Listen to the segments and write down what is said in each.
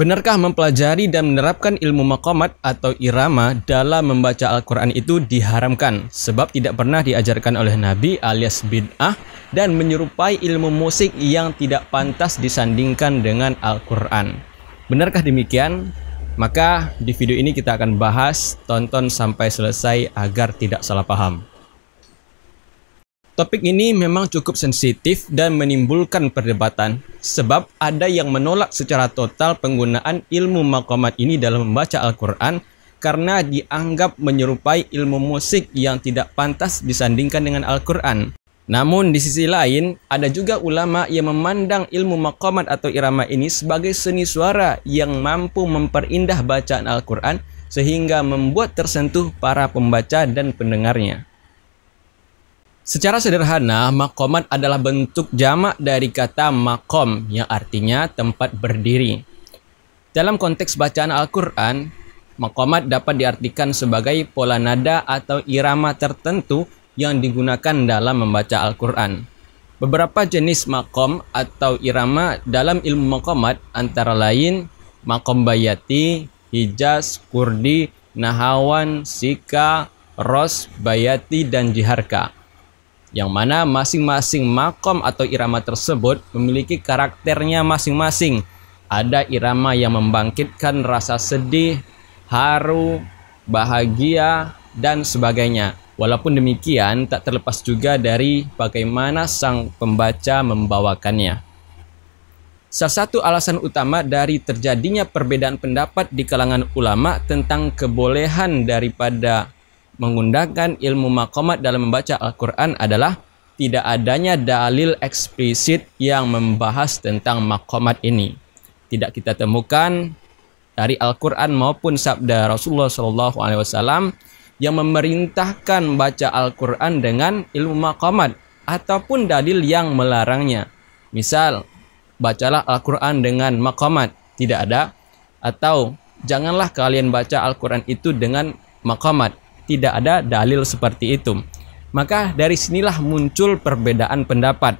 Benarkah mempelajari dan menerapkan ilmu maqamat atau irama dalam membaca Al-Quran itu diharamkan sebab tidak pernah diajarkan oleh Nabi alias bid'ah dan menyerupai ilmu musik yang tidak pantas disandingkan dengan Al-Quran? Benarkah demikian? Maka di video ini kita akan bahas, tonton sampai selesai agar tidak salah paham. Topik ini memang cukup sensitif dan menimbulkan perdebatan sebab ada yang menolak secara total penggunaan ilmu maqamat ini dalam membaca Al-Quran karena dianggap menyerupai ilmu musik yang tidak pantas disandingkan dengan Al-Quran. Namun di sisi lain, ada juga ulama yang memandang ilmu maqamat atau irama ini sebagai seni suara yang mampu memperindah bacaan Al-Quran sehingga membuat tersentuh para pembaca dan pendengarnya. Secara sederhana, maqamat adalah bentuk jamak dari kata maqam yang artinya tempat berdiri. Dalam konteks bacaan Al-Quran, maqamat dapat diartikan sebagai pola nada atau irama tertentu yang digunakan dalam membaca Al-Quran. Beberapa jenis maqam atau irama dalam ilmu maqamat antara lain maqam bayati, hijaz, kurdi, nahawan, sika, ros, bayati, dan jiharka, yang mana masing-masing maqam atau irama tersebut memiliki karakternya masing-masing. Ada irama yang membangkitkan rasa sedih, haru, bahagia, dan sebagainya. Walaupun demikian, tak terlepas juga dari bagaimana sang pembaca membawakannya. Salah satu alasan utama dari terjadinya perbedaan pendapat di kalangan ulama tentang kebolehan daripada menggunakan ilmu maqamat dalam membaca Al-Quran adalah tidak adanya dalil eksplisit yang membahas tentang maqamat ini. Tidak kita temukan dari Al-Quran maupun sabda Rasulullah SAW yang memerintahkan baca Al-Quran dengan ilmu maqamat ataupun dalil yang melarangnya. Misal, bacalah Al-Quran dengan maqamat, tidak ada. Atau, janganlah kalian baca Al-Quran itu dengan maqamat. Tidak ada dalil seperti itu. Maka dari sinilah muncul perbedaan pendapat.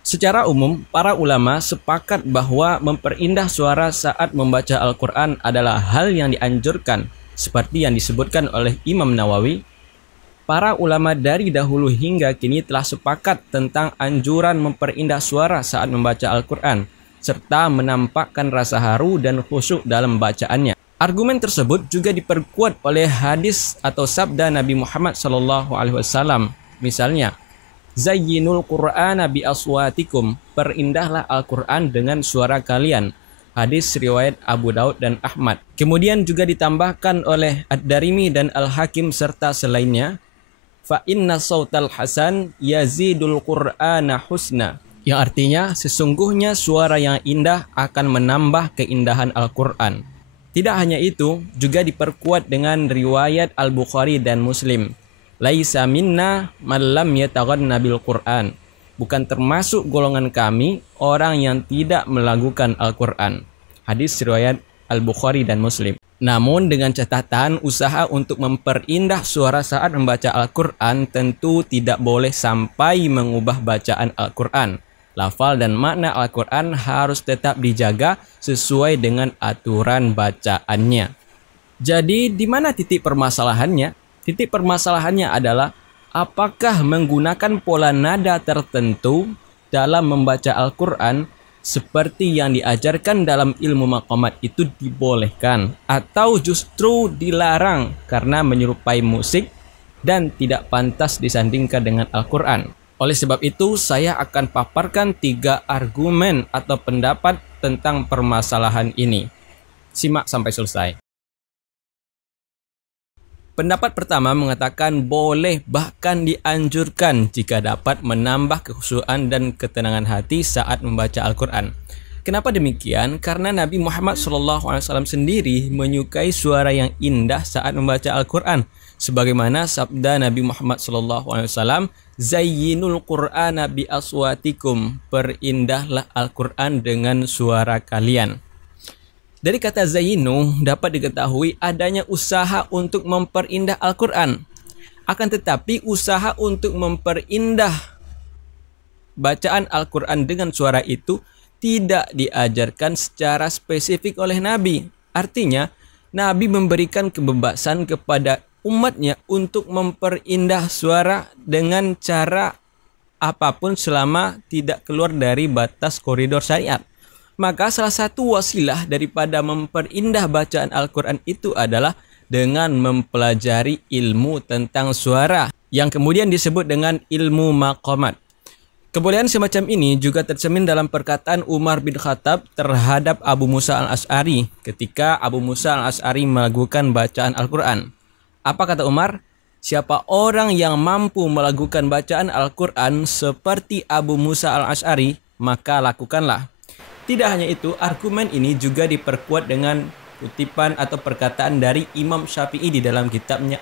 Secara umum, para ulama sepakat bahwa memperindah suara saat membaca Al-Quran adalah hal yang dianjurkan, seperti yang disebutkan oleh Imam Nawawi. Para ulama dari dahulu hingga kini telah sepakat tentang anjuran memperindah suara saat membaca Al-Quran, serta menampakkan rasa haru dan khusyuk dalam bacaannya. Argumen tersebut juga diperkuat oleh hadis atau sabda Nabi Muhammad SAW. Misalnya, Zayyinul Qur'ana bi aswatikum, perindahlah Al-Quran dengan suara kalian. Hadis riwayat Abu Daud dan Ahmad. Kemudian juga ditambahkan oleh Ad-Darimi dan Al-Hakim serta selainnya, fa inna sautal hasan yazidul Qur'ana husna, yang artinya sesungguhnya suara yang indah akan menambah keindahan Al-Quran. Tidak hanya itu, juga diperkuat dengan riwayat Al-Bukhari dan Muslim. Laisa minna man lam yataghanna bil Qur'an. Bukan termasuk golongan kami orang yang tidak melakukan Al-Quran. Hadis riwayat Al-Bukhari dan Muslim. Namun dengan catatan usaha untuk memperindah suara saat membaca Al-Quran tentu tidak boleh sampai mengubah bacaan Al-Quran. Lafal dan makna Al-Quran harus tetap dijaga sesuai dengan aturan bacaannya. Jadi di mana titik permasalahannya? Titik permasalahannya adalah apakah menggunakan pola nada tertentu dalam membaca Al-Quran seperti yang diajarkan dalam ilmu maqamat itu dibolehkan atau justru dilarang karena menyerupai musik dan tidak pantas disandingkan dengan Al-Quran. Oleh sebab itu, saya akan paparkan 3 argumen atau pendapat tentang permasalahan ini. Simak sampai selesai. Pendapat pertama mengatakan boleh bahkan dianjurkan jika dapat menambah kekhusyuan dan ketenangan hati saat membaca Al-Quran. Kenapa demikian? Karena Nabi Muhammad SAW sendiri menyukai suara yang indah saat membaca Al-Quran. Sebagaimana sabda Nabi Muhammad SAW, Zayyinul Qur'ana bi aswatikum, perindahlah Al-Quran dengan suara kalian. Dari kata zayyinu dapat diketahui adanya usaha untuk memperindah Al-Quran. Akan tetapi usaha untuk memperindah bacaan Al-Quran dengan suara itu tidak diajarkan secara spesifik oleh Nabi. Artinya, Nabi memberikan kebebasan kepada umatnya untuk memperindah suara dengan cara apapun selama tidak keluar dari batas koridor syariat. Maka salah satu wasilah daripada memperindah bacaan Al-Quran itu adalah dengan mempelajari ilmu tentang suara yang kemudian disebut dengan ilmu maqamat. Kebolehan semacam ini juga tercermin dalam perkataan Umar bin Khattab terhadap Abu Musa al-Asy'ari ketika Abu Musa al-Asy'ari melakukan bacaan Al-Quran. Apa kata Umar? Siapa orang yang mampu melakukan bacaan Al-Quran seperti Abu Musa al-Asy'ari, maka lakukanlah. Tidak hanya itu, argumen ini juga diperkuat dengan kutipan atau perkataan dari Imam Syafi'i di dalam kitabnya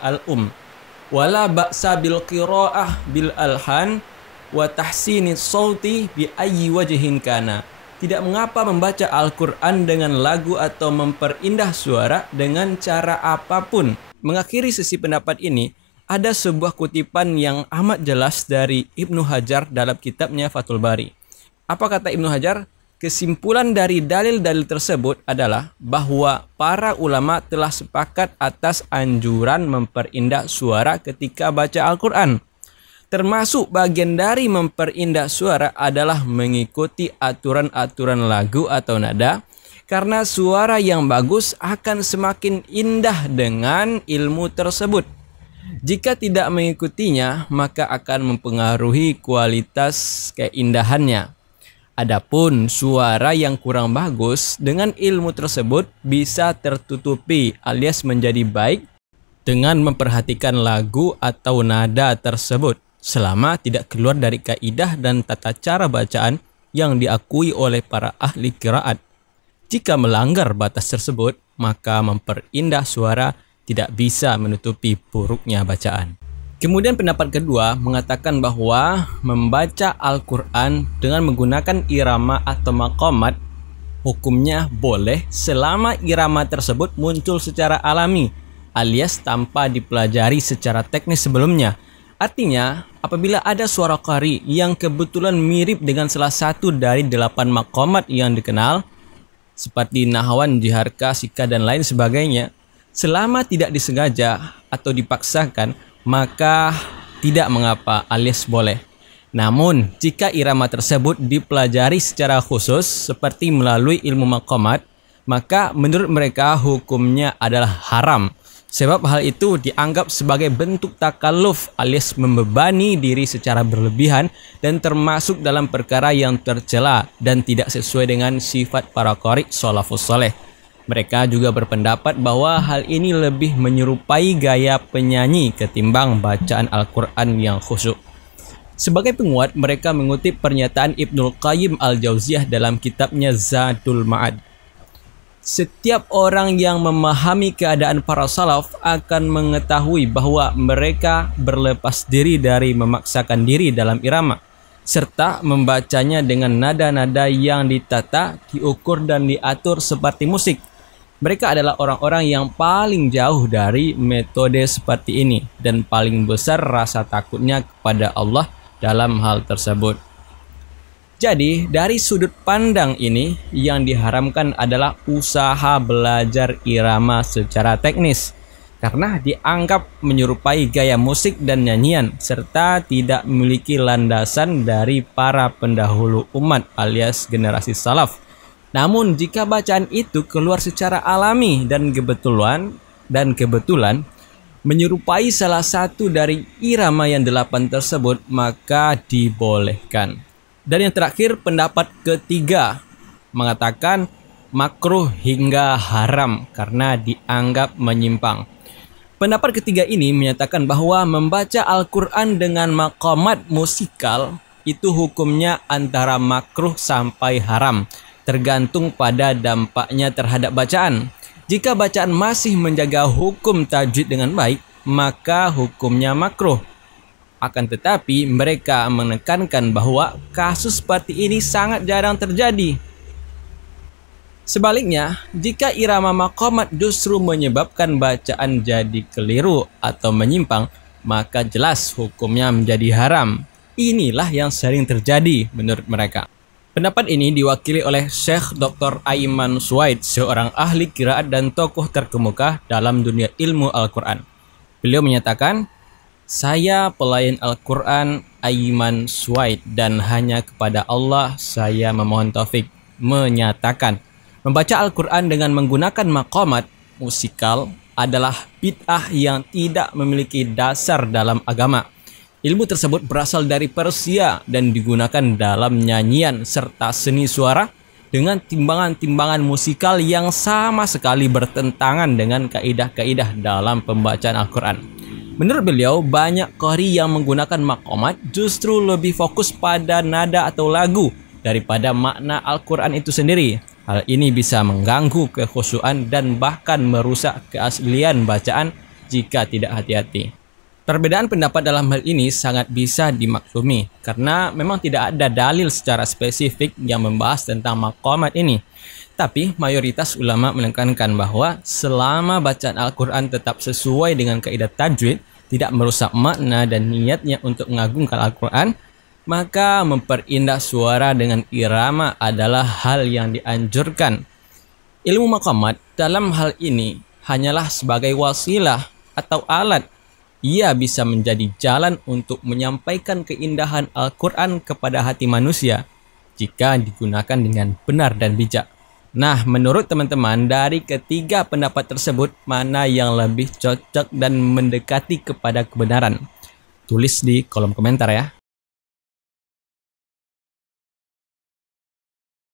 Wala ba'sa bil qira'ah bil alhan wa tahsini sauti bi ayyi wajhin kana. Tidak mengapa membaca Al-Quran dengan lagu atau memperindah suara dengan cara apapun. Mengakhiri sesi pendapat ini, ada sebuah kutipan yang amat jelas dari Ibnu Hajar dalam kitabnya Fathul Bari. Apa kata Ibnu Hajar? Kesimpulan dari dalil-dalil tersebut adalah bahwa para ulama telah sepakat atas anjuran memperindah suara ketika baca Al-Quran. Termasuk bagian dari memperindah suara adalah mengikuti aturan-aturan lagu atau nada, karena suara yang bagus akan semakin indah dengan ilmu tersebut. Jika tidak mengikutinya, maka akan mempengaruhi kualitas keindahannya. Adapun suara yang kurang bagus dengan ilmu tersebut bisa tertutupi alias menjadi baik dengan memperhatikan lagu atau nada tersebut selama tidak keluar dari kaidah dan tata cara bacaan yang diakui oleh para ahli qiraat. Jika melanggar batas tersebut, maka memperindah suara tidak bisa menutupi buruknya bacaan. Kemudian pendapat kedua mengatakan bahwa membaca Al-Quran dengan menggunakan irama atau maqamat hukumnya boleh selama irama tersebut muncul secara alami alias tanpa dipelajari secara teknis sebelumnya. Artinya, apabila ada suara qari yang kebetulan mirip dengan salah satu dari 8 maqamat yang dikenal seperti nahwan, jiharka, sika, dan lain sebagainya, selama tidak disengaja atau dipaksakan, maka tidak mengapa alias boleh. Namun, jika irama tersebut dipelajari secara khusus seperti melalui ilmu maqamat, maka menurut mereka hukumnya adalah haram. Sebab hal itu dianggap sebagai bentuk takalluf alias membebani diri secara berlebihan dan termasuk dalam perkara yang tercela dan tidak sesuai dengan sifat para qari shalafus saleh. Mereka juga berpendapat bahwa hal ini lebih menyerupai gaya penyanyi ketimbang bacaan Al-Quran yang khusyuk. Sebagai penguat, mereka mengutip pernyataan Ibnul Qayyim al-Jauziyah dalam kitabnya Zadul Ma'ad. Setiap orang yang memahami keadaan para salaf akan mengetahui bahwa mereka berlepas diri dari memaksakan diri dalam irama, serta membacanya dengan nada-nada yang ditata, diukur, dan diatur seperti musik. Mereka adalah orang-orang yang paling jauh dari metode seperti ini dan paling besar rasa takutnya kepada Allah dalam hal tersebut. Jadi, dari sudut pandang ini yang diharamkan adalah usaha belajar irama secara teknis karena dianggap menyerupai gaya musik dan nyanyian serta tidak memiliki landasan dari para pendahulu umat alias generasi salaf. Namun jika bacaan itu keluar secara alami dan kebetulan menyerupai salah satu dari irama yang 8 tersebut, maka dibolehkan. Dan yang terakhir, pendapat ketiga mengatakan makruh hingga haram karena dianggap menyimpang. Pendapat ketiga ini menyatakan bahwa membaca Al-Quran dengan maqamat musikal itu hukumnya antara makruh sampai haram, tergantung pada dampaknya terhadap bacaan. Jika bacaan masih menjaga hukum tajwid dengan baik, maka hukumnya makruh. Akan tetapi mereka menekankan bahwa kasus seperti ini sangat jarang terjadi. Sebaliknya, jika irama maqamat justru menyebabkan bacaan jadi keliru atau menyimpang, maka jelas hukumnya menjadi haram. Inilah yang sering terjadi menurut mereka. Pendapat ini diwakili oleh Syekh Dr. Aiman Suwaid, seorang ahli qiraat dan tokoh terkemuka dalam dunia ilmu Al-Quran. Beliau menyatakan, "Saya pelayan Al-Quran Aiman Suwaid dan hanya kepada Allah saya memohon taufik." Menyatakan, membaca Al-Quran dengan menggunakan maqamat musikal adalah bid'ah yang tidak memiliki dasar dalam agama. Ilmu tersebut berasal dari Persia dan digunakan dalam nyanyian serta seni suara dengan timbangan-timbangan musikal yang sama sekali bertentangan dengan kaidah-kaidah dalam pembacaan Al-Quran. Menurut beliau, banyak qari yang menggunakan maqamat justru lebih fokus pada nada atau lagu daripada makna Al-Quran itu sendiri. Hal ini bisa mengganggu kekhusyuan dan bahkan merusak keaslian bacaan jika tidak hati-hati. Perbedaan pendapat dalam hal ini sangat bisa dimaklumi karena memang tidak ada dalil secara spesifik yang membahas tentang maqamat ini. Tapi mayoritas ulama menekankan bahwa selama bacaan Al-Quran tetap sesuai dengan kaidah tajwid, tidak merusak makna dan niatnya untuk mengagungkan Al-Quran, maka memperindah suara dengan irama adalah hal yang dianjurkan. Ilmu maqamat dalam hal ini hanyalah sebagai wasilah atau alat. Ia bisa menjadi jalan untuk menyampaikan keindahan Al-Quran kepada hati manusia jika digunakan dengan benar dan bijak. Nah, menurut teman-teman, dari ketiga pendapat tersebut, mana yang lebih cocok dan mendekati kepada kebenaran? Tulis di kolom komentar ya.